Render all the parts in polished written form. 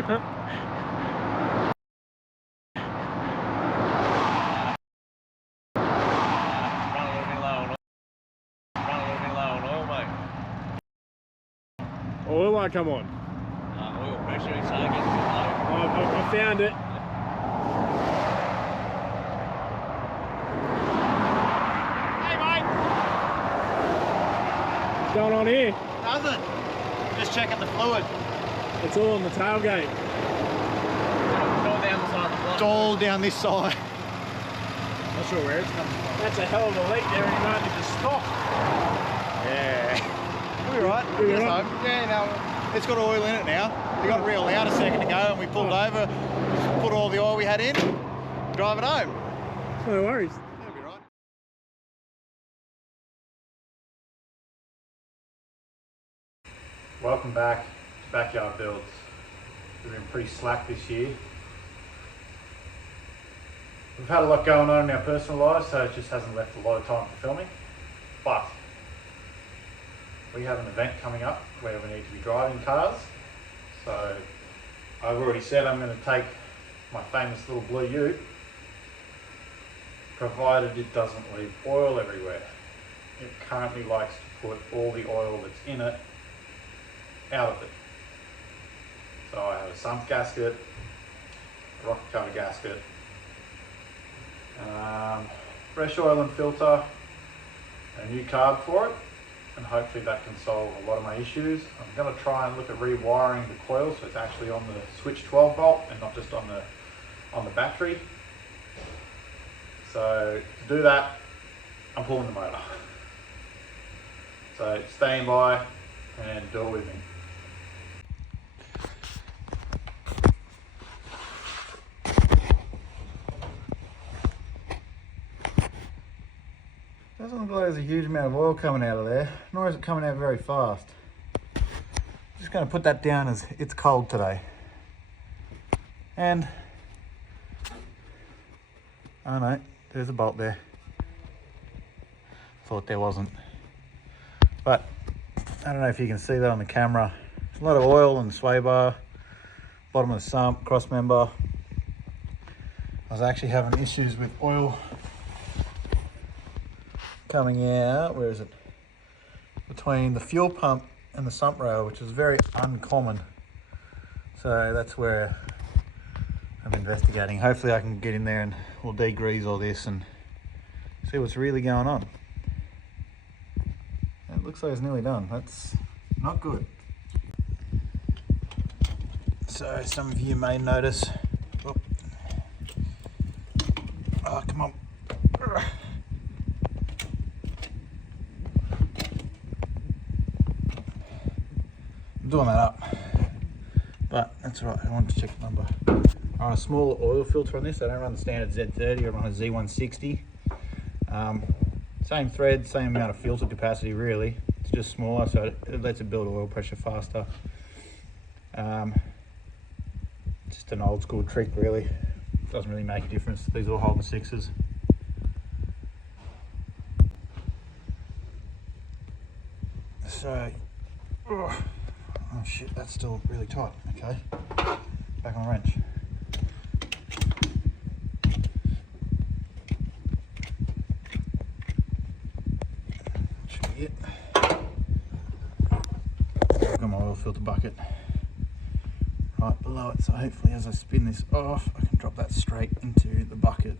Oil won't come on. Oil pressure, so it gets too low. I found it. Hey mate! What's going on here? Nothing. Just checking the fluid. It's all on the tailgate. It's all down the side of the block. It's all down this side. Not sure where it's coming from. That's a hell of a leak there, and you might need to stop. Yeah. We'll be right. We'll be right. Yeah, no, it's got oil in it now. We got real loud a second ago and we pulled over, put all the oil we had in, drive it home. No worries. That'll be right. Welcome back to Backyard Builds. We've been pretty slack this year. We've had a lot going on in our personal lives, so it just hasn't left a lot of time for filming. But we have an event coming up where we need to be driving cars. So I've already said I'm going to take my famous little blue ute, provided it doesn't leave oil everywhere. It currently likes to put all the oil that's in it out of it. So I have a sump gasket, a rocket cover gasket, fresh oil and filter, a new carb for it, and hopefully that can solve a lot of my issues. I'm going to try and look at rewiring the coil so it's actually on the switch 12 volt and not just on the battery. So to do that, I'm pulling the motor. So stay by and do it with me. Doesn't look like there's a huge amount of oil coming out of there, nor is it coming out very fast. Just going to put that down as it's cold today. And, oh no, there's a bolt there. Thought there wasn't. But, I don't know if you can see that on the camera. There's a lot of oil in the sway bar, bottom of the sump, cross member. I was actually having issues with oil coming out, where is it? Between the fuel pump and the sump rail, which is very uncommon. So that's where I'm investigating. Hopefully I can get in there and we'll degrease all this and see what's really going on. It looks like it's nearly done. That's not good. So some of you may notice, oh come on. Doing that up, but that's all right. I wanted to check the number. I run a smaller oil filter on this. I don't run the standard Z30, I run a Z160. Same thread, same amount of filter capacity really. It's just smaller, so it lets it build oil pressure faster. Just an old school trick really. Doesn't really make a difference. These are all holding sixes. So, oh shit, that's still really tight. Okay, back on the wrench. Should be it. I've got my oil filter bucket right below it, so hopefully as I spin this off, I can drop that straight into the bucket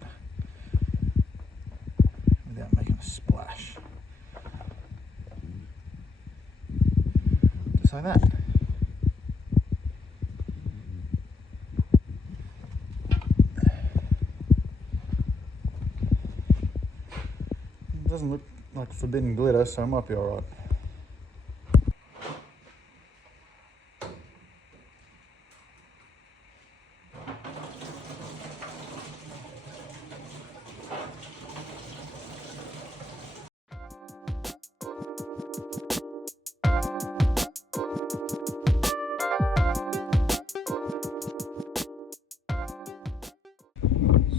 without making a splash. Just like that. Doesn't look like forbidden glitter, so it might be alright.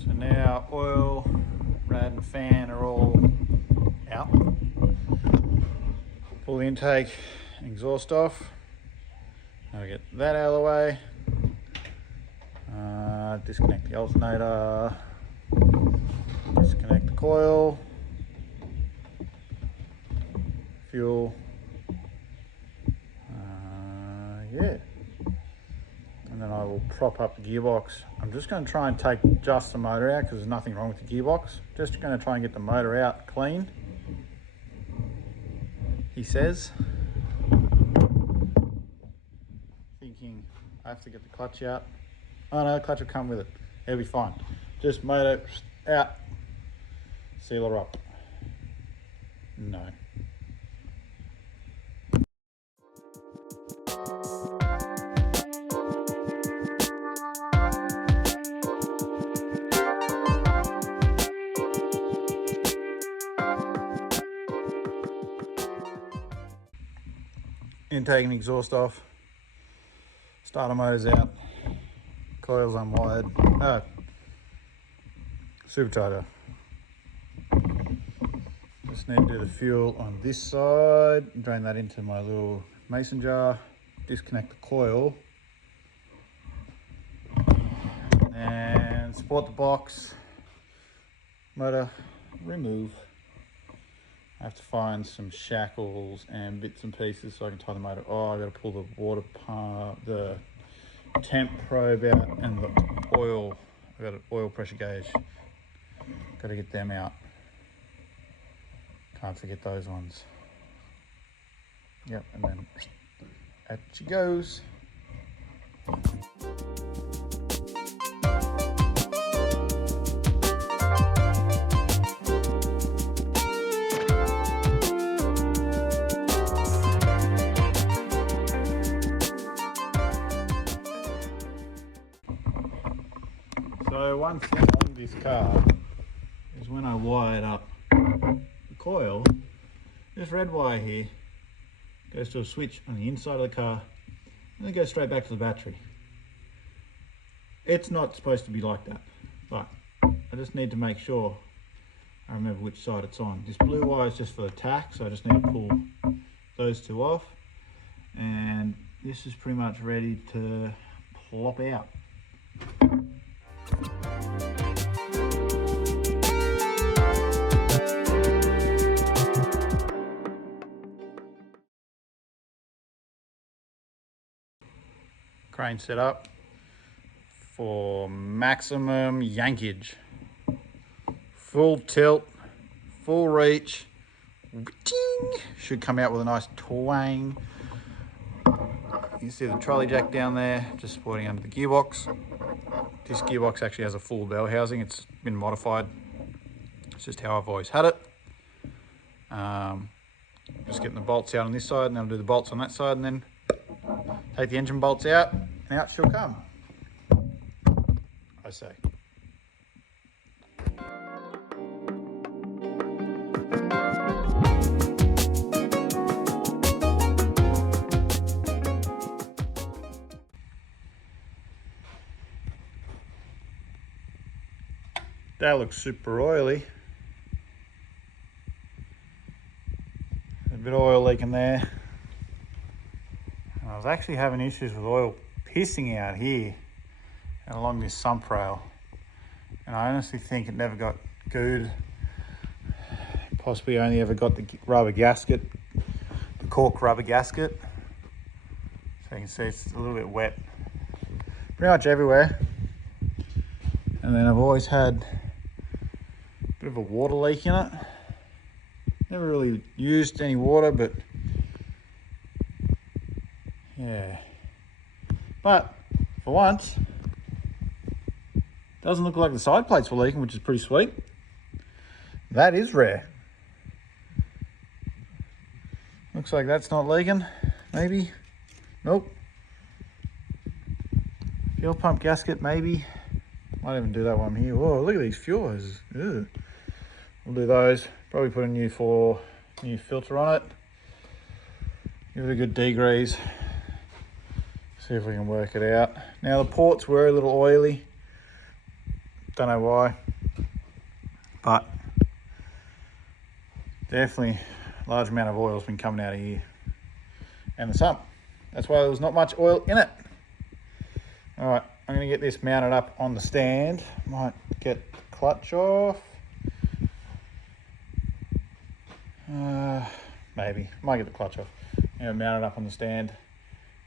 So now oil, rad and fan are all out. Pull the intake and exhaust off. Now we get that out of the way. Disconnect the alternator, disconnect the coil, fuel, yeah. And then I will prop up the gearbox. I'm just going to try and take just the motor out because there's nothing wrong with the gearbox. Just going to try and get the motor out clean, he says. Thinking I have to get the clutch out. Oh no, the clutch will come with it. It'll be fine. Just motor out, sealer up. No. Intake and exhaust off. Starter motor's out. Coils unwired. Supercharger. Just need to do the fuel on this side. Drain that into my little mason jar. Disconnect the coil. And support the box. Motor remove. I have to find some shackles and bits and pieces so I can tie the motor. Oh, I got to pull the water pump, the temp probe out, and the oil. I got an oil pressure gauge. Got to get them out. Can't forget those ones. Yep, and then out she goes. So one thing on this car is when I wired up the coil, this red wire here goes to a switch on the inside of the car and then goes straight back to the battery. It's not supposed to be like that, but I just need to make sure I remember which side it's on. This blue wire is just for the tack, so I just need to pull those two off, and this is pretty much ready to plop out. Crane set up for maximum yankage. Full tilt, full reach. Should come out with a nice twang. You can see the trolley jack down there, just supporting under the gearbox. This gearbox actually has a full bell housing. It's been modified. It's just how I've always had it. Just getting the bolts out on this side, and then I'll do the bolts on that side, and then take the engine bolts out, and out she'll come, I say. That looks super oily. A bit of oil leaking there. I was actually having issues with oil pissing out here and along this sump rail. And I honestly think it never got gooed. Possibly only ever got the rubber gasket, the cork rubber gasket. So you can see it's a little bit wet pretty much everywhere. And then I've always had a bit of a water leak in it. Never really used any water, but yeah. But for once, doesn't look like the side plates were leaking, which is pretty sweet. That is rare. Looks like that's not leaking, maybe. Nope. Fuel pump gasket, maybe. Might even do that one here. Whoa, look at these fuel hoses. Ew. We'll do those. Probably put a new filter on it. Give it a good degrease. See if we can work it out. Now the ports were a little oily. Don't know why. But definitely a large amount of oil has been coming out of here. And the sump. That's why there was not much oil in it. All right. I'm going to get this mounted up on the stand. Might get the clutch off. Maybe. Might get the clutch off. Mount it up on the stand.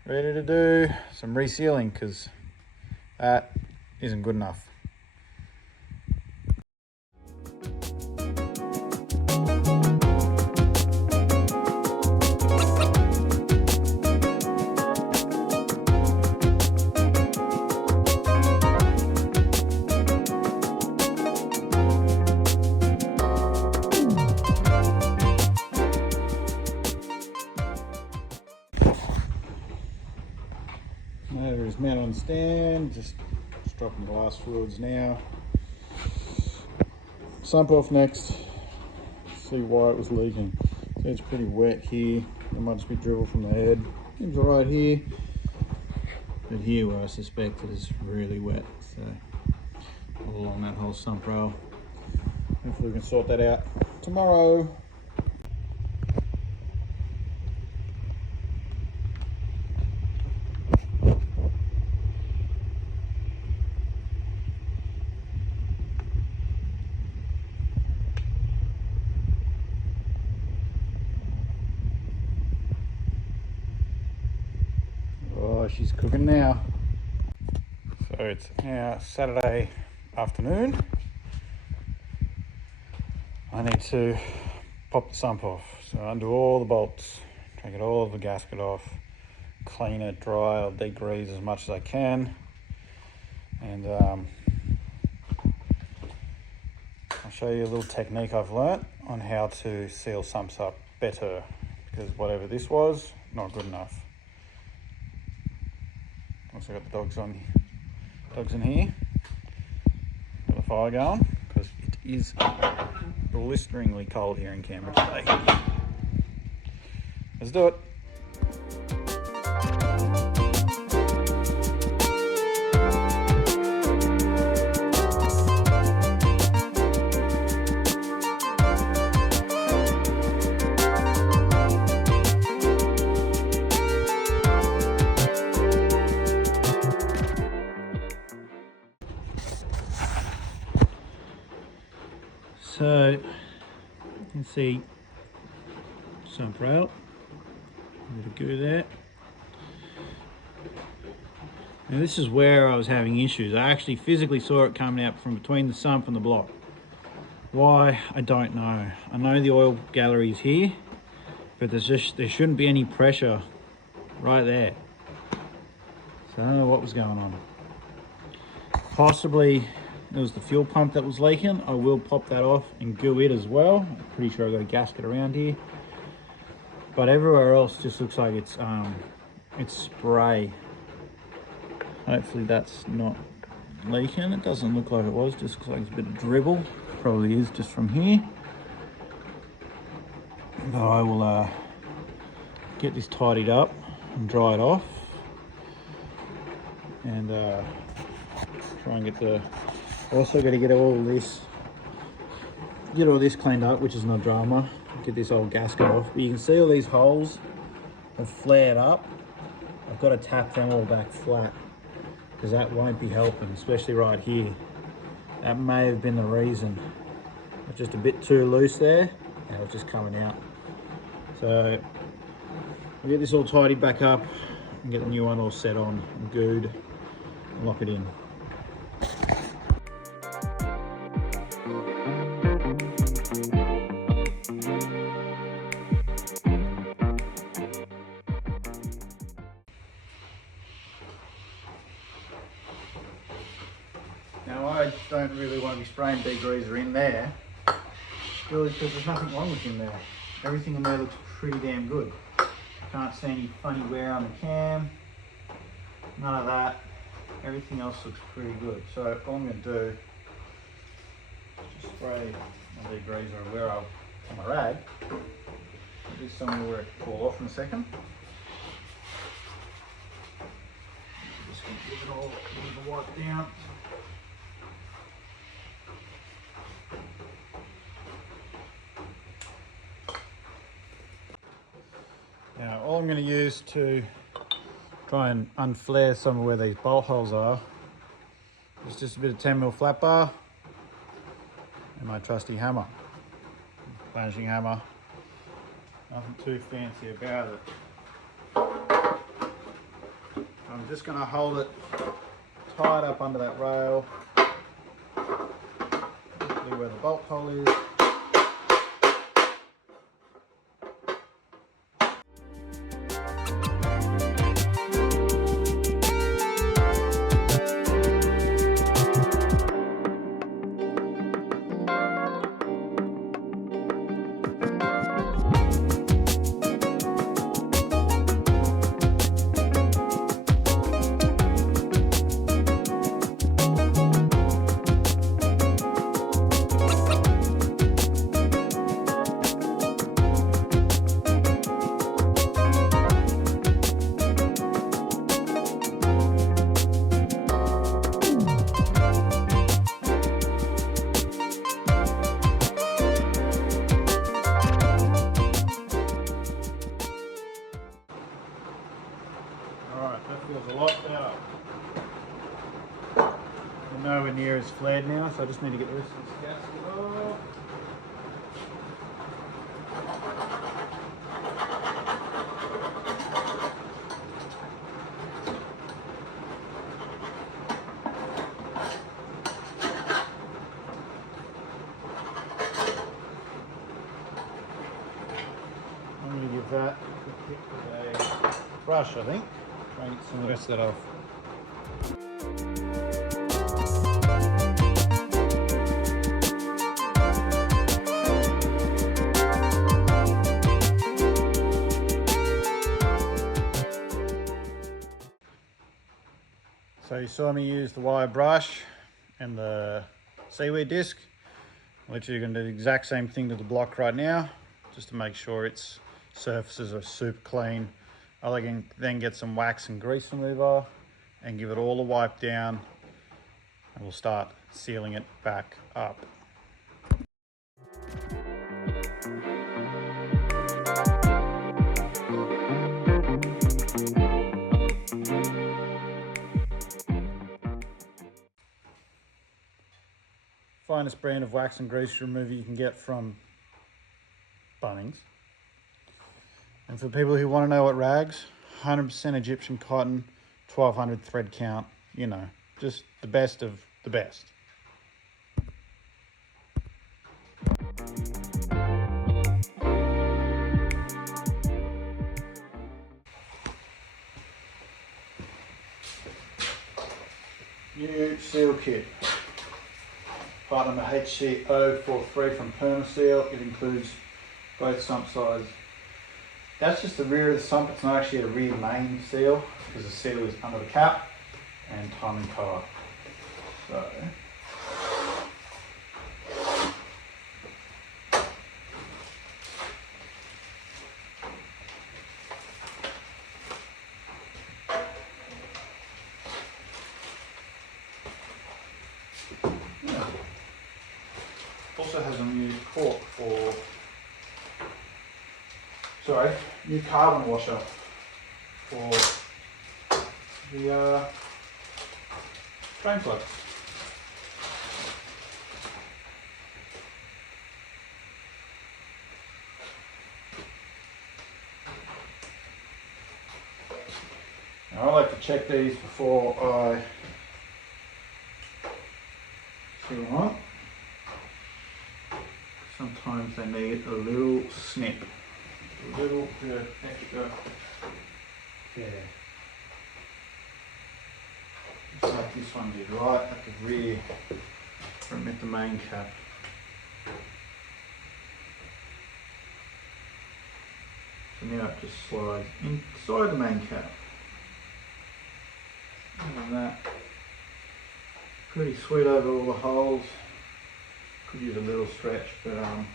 Ready to do some resealing because that isn't good enough. There is mount on the stand, just dropping glass fluids now. Sump off next, see why it was leaking. So it's pretty wet here, it might just be dribble from the head. Seems alright here, but here where I suspect it is really wet, so all along that whole sump rail. Hopefully we can sort that out tomorrow. Oh, she's cooking now. So it's now Saturday afternoon. I need to pop the sump off. So undo all the bolts, try to get all of the gasket off, clean it, dry, I'll degrease as much as I can. And I'll show you a little technique I've learnt on how to seal sumps up better, because whatever this was, not good enough. Also got the dogs in here. Got the fire going because it is blisteringly cold here in Canberra today. Let's do it. So you can see sump rail, a bit of goo there. Now this is where I was having issues. I actually physically saw it coming out from between the sump and the block. Why, I don't know. I know the oil gallery is here, but there shouldn't be any pressure right there. So I don't know what was going on. Possibly it was the fuel pump that was leaking. I will pop that off and goo it as well. I'm pretty sure I got a gasket around here. But everywhere else just looks like it's spray. Hopefully that's not leaking. It doesn't look like it was, just looks like it's a bit of dribble. Probably is just from here. But I will get this tidied up and dry it off. And try and get the... Also got to get all this cleaned up, which is no drama. Get this old gasket off. But you can see all these holes have flared up. I've got to tap them all back flat because that won't be helping, especially right here. That may have been the reason. It's just a bit too loose there and it was just coming out. So I'll get this all tidied back up and get the new one all set on and gooed and lock it in. Now I don't really want to be spraying degreaser in there, really, because there's nothing wrong with in there. Everything in there looks pretty damn good. I can't see any funny wear on the cam, none of that. Everything else looks pretty good. So all I'm going to do is just spray my degreaser where on my rag. I'll do somewhere where it can fall off in a second. Just going to give it all a bit of a wipe down. Now all I'm going to use to try and unflare some of where these bolt holes are It's just a bit of 10mm flat bar and my trusty hammer, planishing hammer. Nothing too fancy about it. I'm just going to hold it tied up under that rail, see where the bolt hole is. Alright, that feels a lot better. We're nowhere near as flared now, so I just need to get the rest of this gasket off. I'm going to give that a kick with a brush, I think. Try and get some of the rest of that off. So you saw me use the wire brush and the seaweed disc. I'm literally going to do the exact same thing to the block right now, just to make sure its surfaces are super clean. I'll then get some wax and grease remover and give it all a wipe down, and we'll start sealing it back up. Finest brand of wax and grease remover you can get from Bunnings. And for people who want to know what rags, 100% Egyptian cotton, 1200 thread count, you know, just the best of the best. New seal kit. Part number HC043 from Permaseal. It includes both sump sides. That's just the rear of the sump. It's not actually a rear main seal because the seal is under the cap and timing cover. So yeah. Also has a new cork for new carbon washer for the drain plug. Now, I like to check these before I seal them on. Sometimes they need a little snip. A little bit of extra care. Just like this one did, right at the rear from at the main cap. So now it just slides inside the main cap. Other than that, pretty sweet over all the holes. Could use a little stretch, but other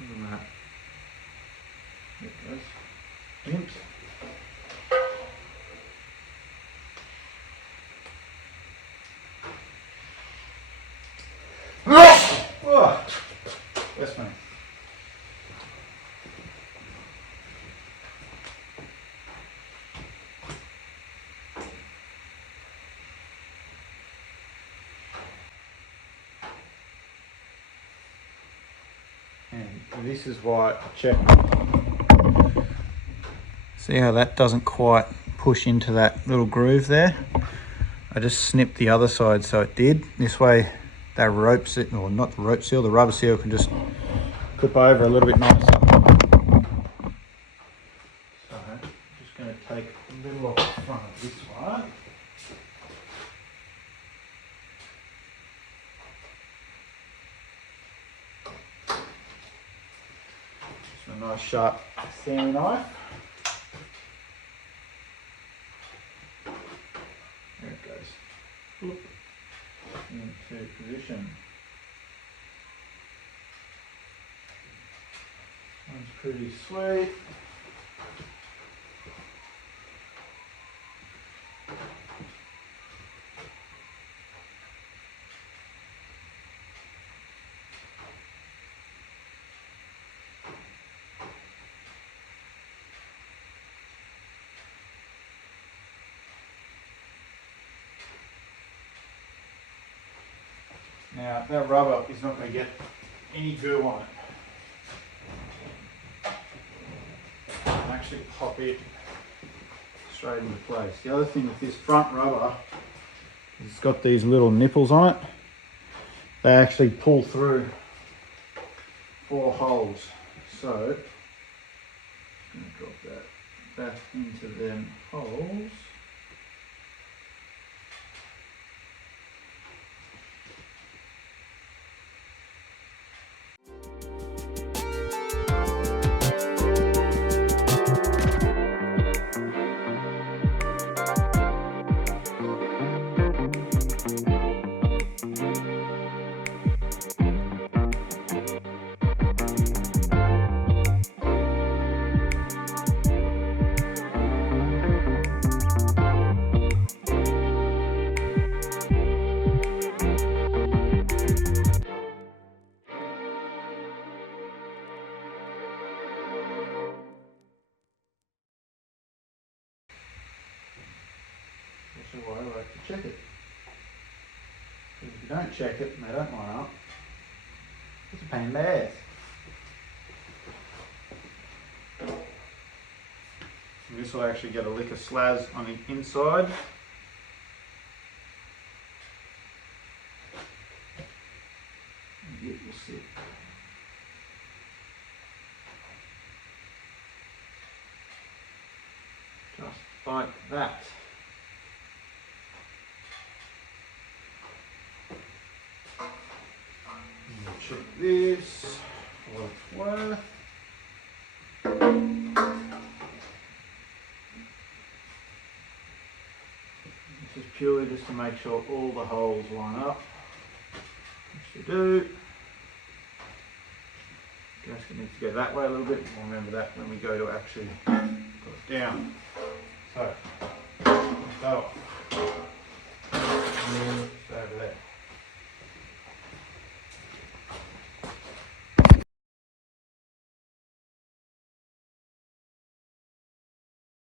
than that, there it goes. Oops. Oh, yes, mate. So this is why I checked. See how that doesn't quite push into that little groove there? I just snipped the other side so it did. This way that rope seal, or not the rope seal, the rubber seal can just clip over a little bit nicer. So I'm just going to take a little off the front of this one. Just a nice sharp Stanley knife. There it goes. Oop. Into position. One's pretty sweet. Now that rubber is not going to get any goo on it. I'll actually pop it straight into place. The other thing with this front rubber is it's got these little nipples on it. They actually pull through 4 holes. So I'm going to drop that back into them holes. That's why I like to check it. Because if you don't check it and they don't line up, it's a pain in the ass. And this will actually get a lick of slaz on the inside. And it will sit. Just like that. Check this for what it's worth. This is purely just to make sure all the holes line up, which they do. Gasket needs to go that way a little bit. We'll remember that when we go to actually put it down. So, go. Over there.